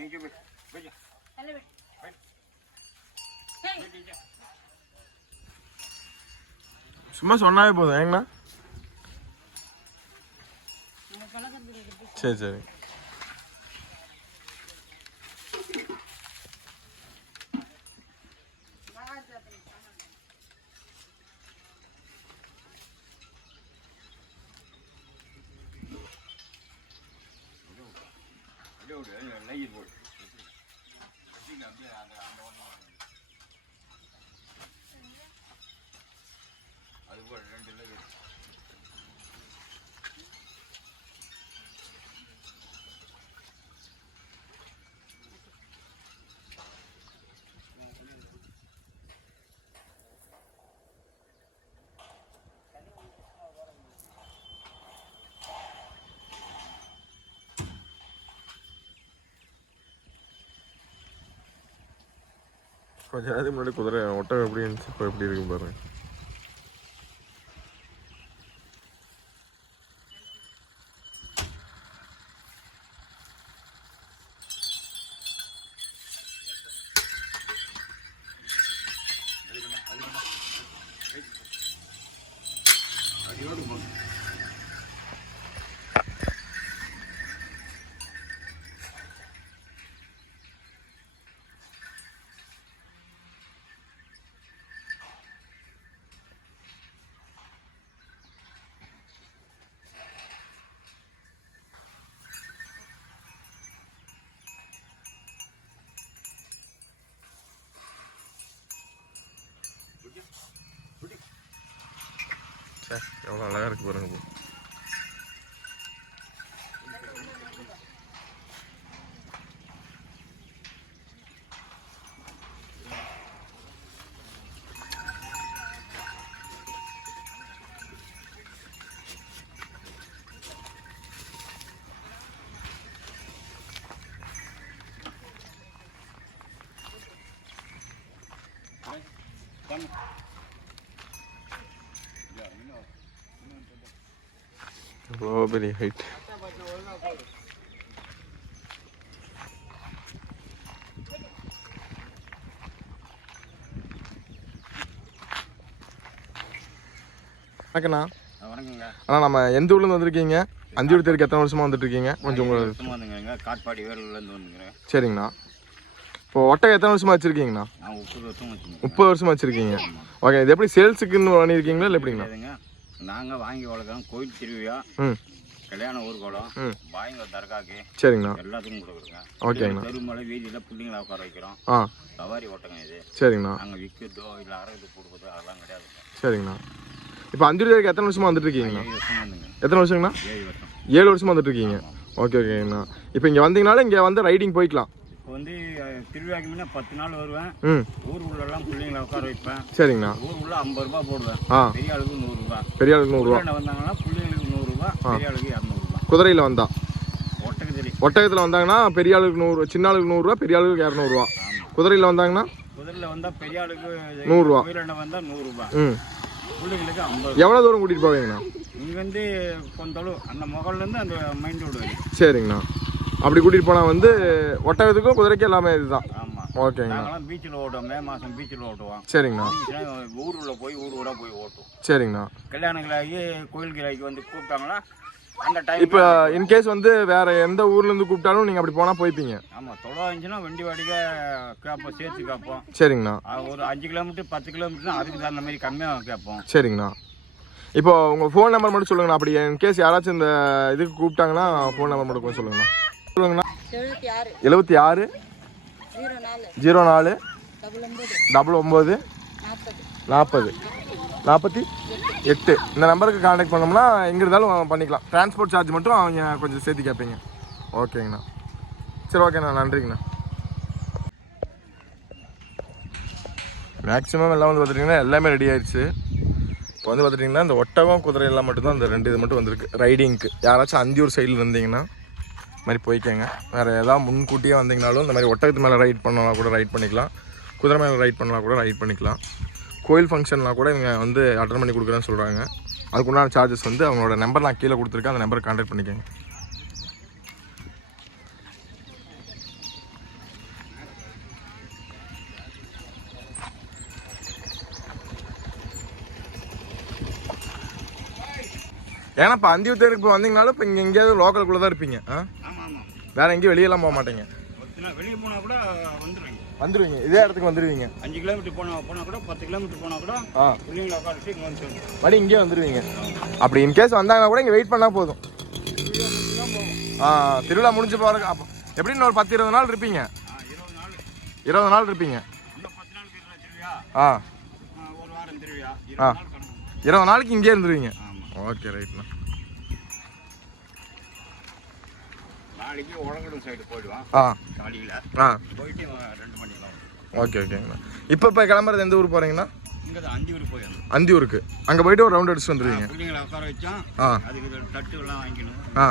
નીચે બેઠ બેઠ હેલો બેઠ બેઠ சும்மா சொன்னாவே போதும் ஏங்கண்ணா சரி சரி. 人，人来一波。கொஞ்ச நேரத்துக்கு முன்னாடி குதிரை ஒட்டகம் எப்படி இருந்துச்சு இப்போ எப்படி இருக்கு பாருங்க. சார் எவ்வளோ அழகாக இருக்குது பாருங்க பூ Thank you. எவ்வளோ பெரிய ஹைட் வணக்கண்ணா. வணக்கங்க. அண்ணா நம்ம எந்த ஊர்லேருந்து வந்திருக்கீங்க? அந்தியூர் தெருக்கு எத்தனை வருஷமா வந்துட்டு இருக்கீங்க கொஞ்சம் உங்களுக்கு காட்பாடி வேலூர்லேருந்து வந்துங்கிறேன் சரிங்கண்ணா. இப்போ ஒட்டகம் எத்தனை வருஷமா வச்சிருக்கீங்கண்ணா? முப்பது வருஷம் வச்சிருக்கீங்க. ஓகே இது எப்படி சேல்ஸுக்குன்னு பண்ணியிருக்கீங்களா இல்லை எப்படிங்கண்ணா? நாங்கள் வாங்கி வளர்க்குறோம். கோயில் திருவிழா ம். கல்யாண ஊர்கோலம் ம். பாயங்க தர்காக்கு சரிங்கண்ணா. எல்லாத்துக்கும் கொடுக்குறோங்க. ஓகேங்கண்ணா. தெருமலை வீதியில் பிள்ளைங்களை உட்கார வைக்கிறோம். சவாரி ஓட்டங்க இது. சரிங்கண்ணா. நாங்கள் விற்கிறதோ இல்லை அறகுது கொடுக்குறதோ அதெல்லாம் கிடையாதுங்க சரிங்கண்ணா. இப்போ அந்தியூர் தெருக்கு எத்தனை வருஷமா வந்துட்டு இருக்கீங்கண்ணா? எத்தனை வருஷங்கண்ணா? ஏழு வருஷம். ஏழு வருஷமா வந்துட்டு இருக்கீங்க. ஓகே ஓகேங்கண்ணா. இப்போ இங்கே வந்தீங்கனாலும் இங்கே வந்து ரைடிங் போய்க்கலாம். இப்போ வந்து திருவிழாக்கு முன்ன பத்து நாள் வருவேன். ஊர் உள்ளெல்லாம் பிள்ளைங்களை உட்கார வைப்பேன். சரிங்கண்ணா. ஊர் உள்ள ஐம்பது ரூபா போடுவேன். பெரிய ஆளுக்கு நூறுரூவா பெரிய ஆளுக்கு நூறுரூவா. வந்தாங்கன்னா பிள்ளைங்களுக்கு நூறுரூவா பெரிய ஆளுக்கு இரநூறுபா. குதிரையில் வந்தா? ஒட்டகத்திரி ஒட்டகத்தில் வந்தாங்கன்னா பெரிய ஆளுக்கு நூறு சின்ன ஆளுக்கு நூறுரூவா பெரிய ஆளுக்கு இரநூறுவா. குதிரையில் வந்தாங்கன்னா? குதிரையில் வந்தால் பெரிய ஆளுக்கு நூறுரூவா. கோயிலில் வந்தால் நூறுரூபா. ம். பிள்ளைங்களுக்கு ஐம்பது எவ்வளோ தூரம் கூட்டிகிட்டு போவீங்கண்ணா? இங்கேருந்து கொஞ்சளவு அந்த முகல்லேருந்து அந்த மைண்ட் ரோடு சரிங்கண்ணா. அப்படி கூட்டிகிட்டு போனால் வந்து ஒட்டகத்துக்கும் குதிரைக்கும் எல்லாமே இதுதான். ஓகேங்கண்ணா பீச்சில் ஓட்டுவோம் மே மாதம் பீச்சில் ஓட்டுவோம். சரிங்கண்ணா. ஊருக்குள்ள போய் ஊர் ஊராக போய் ஓட்டுவோம். சரிங்கண்ணா. கல்யாணங்களாகி கோயில்களாகி வந்து கூப்பிட்டாங்களா? அந்த டைம் இப்போ இன்கேஸ் வந்து வேற எந்த ஊர்லேருந்து கூப்பிட்டாலும் நீங்கள் அப்படி போனால் போய்ப்பீங்க. ஆமாம் தொலை இருந்துச்சுன்னா வண்டி வாடகை கேட்போம் சேர்த்து கேட்போம் சரிங்கண்ணா. ஒரு அஞ்சு கிலோமீட்டர் பத்து கிலோமீட்டர்னா அதுக்கு தகுந்த மாதிரி கம்மியாக கேட்போம் சரிங்கண்ணா. இப்போ உங்கள் ஃபோன் நம்பர் மட்டும் சொல்லுங்கண்ணா. அப்படி இன்கேஸ் யாராச்சும் இந்த இதுக்கு கூப்பிட்டாங்கன்னா ஃபோன் நம்பர் மட்டும் கொஞ்சம் சொல்லுங்கண்ணா. சொல்லுங்கண்ணா. எழுபத்தி ஆறு. ஜீரோ நாலு டபுள் ஒம்பது நாற்பது. நாற்பது. நாற்பத்தி எட்டு. இந்த நம்பருக்கு காண்டாக்ட் பண்ணோம்னா எங்கே இருந்தாலும் பண்ணிக்கலாம். டிரான்ஸ்போர்ட் சார்ஜ் மட்டும் அவங்க கொஞ்சம் சேர்த்து கேட்பீங்க. ஓகேங்கண்ணா. சரி ஓகேண்ணா. நன்றிங்கண்ணா. மேக்ஸிமம் எல்லாம் வந்து பார்த்துட்டிங்கன்னா எல்லாமே ரெடி ஆயிடுச்சு இப்போ வந்து பார்த்துட்டிங்கன்னா இந்த ஒட்டகம் குதிரை எல்லாம் மட்டும்தான் இந்த ரெண்டு இது மட்டும் வந்திருக்கு. ரைடிங்க்கு யாராச்சும் அந்தியூர் சைடில் இருந்தீங்கன்னா மாதிரி போய்க்கோங்க. வேறு ஏதாவது முன்கூட்டியே வந்தீங்கனாலும் இந்த மாதிரி ஒட்டகத்து மேலே ரைட் பண்ணலாம் கூட ரைட் பண்ணிக்கலாம். குதிரை மேலே ரைட் பண்ணலாம் கூட ரைட் பண்ணிக்கலாம். கோயில் ஃபங்க்ஷன்லாம் கூட இவங்க வந்து அட்டன் பண்ணி கொடுக்குறேன்னு சொல்கிறாங்க அதுக்குண்டான சார்ஜஸ் வந்து அவங்களோட நம்பர் நான் கீழே கொடுத்துருக்கேன். அந்த நம்பரை கான்டாக்ட் பண்ணிக்கோங்க. ஏன்னா இப்போ அந்தியூர் தேருக்கு இப்போ வந்தீங்கனாலும் இப்போ இங்கே எங்கேயாவது லோக்கலுக்குள்ளே தான் இருப்பீங்க. ஆ? வேற எங்கேயும் வெளியெல்லாம் போக மாட்டீங்க. வெளியே போனால் கூட வந்துடுவீங்க வந்துடுவீங்க இதே இடத்துக்கு வந்துடுவீங்க அஞ்சு கிலோமீட்டர் போனால் போனால் கூட பத்து கிலோமீட்டர் போனால் கூட ஆ. பிள்ளைங்களை உட்காந்துட்டு இங்கே வந்து. மறுபடியும் இங்கேயே வந்துடுவீங்க அப்படி இன்கேஸ் வந்தாங்கன்னா கூட இங்கே வெயிட் பண்ணால் போதும். ஆ திருவிழா முடிஞ்சு போகிறதுக்கு அப்போ எப்படின்னு ஒரு பத்து இருபது நாள் இருப்பீங்க? இருபது நாள். இருப்பீங்க. ஆ. ஆ, இருபது நாளைக்கு இங்கே இருந்துருவீங்க. ஓகே ரைட்ண்ணா நாளைக்கு உலகடும் சைடு போயிடுவான் ஆ. காலையில். ஆ. போயிட்டு ரெண்டு மணிக்கெல்லாம் ஓகே ஓகேங்கண்ணா இப்போ இப்போ கிளம்புறது எந்த ஊர் போகிறீங்கண்ணா இங்கே தான் அஞ்சு ஊர் போயிடணும். அந்தியூருக்கு. அங்கே போயிட்டு ஒரு ரவுண்ட் அடிச்சுட்டு வந்துடுவீங்க பிள்ளைங்களை உட்கார வச்சோம். ஆ. அதுக்கு தட்டு எல்லாம் வாங்கிக்கணும். ஆ.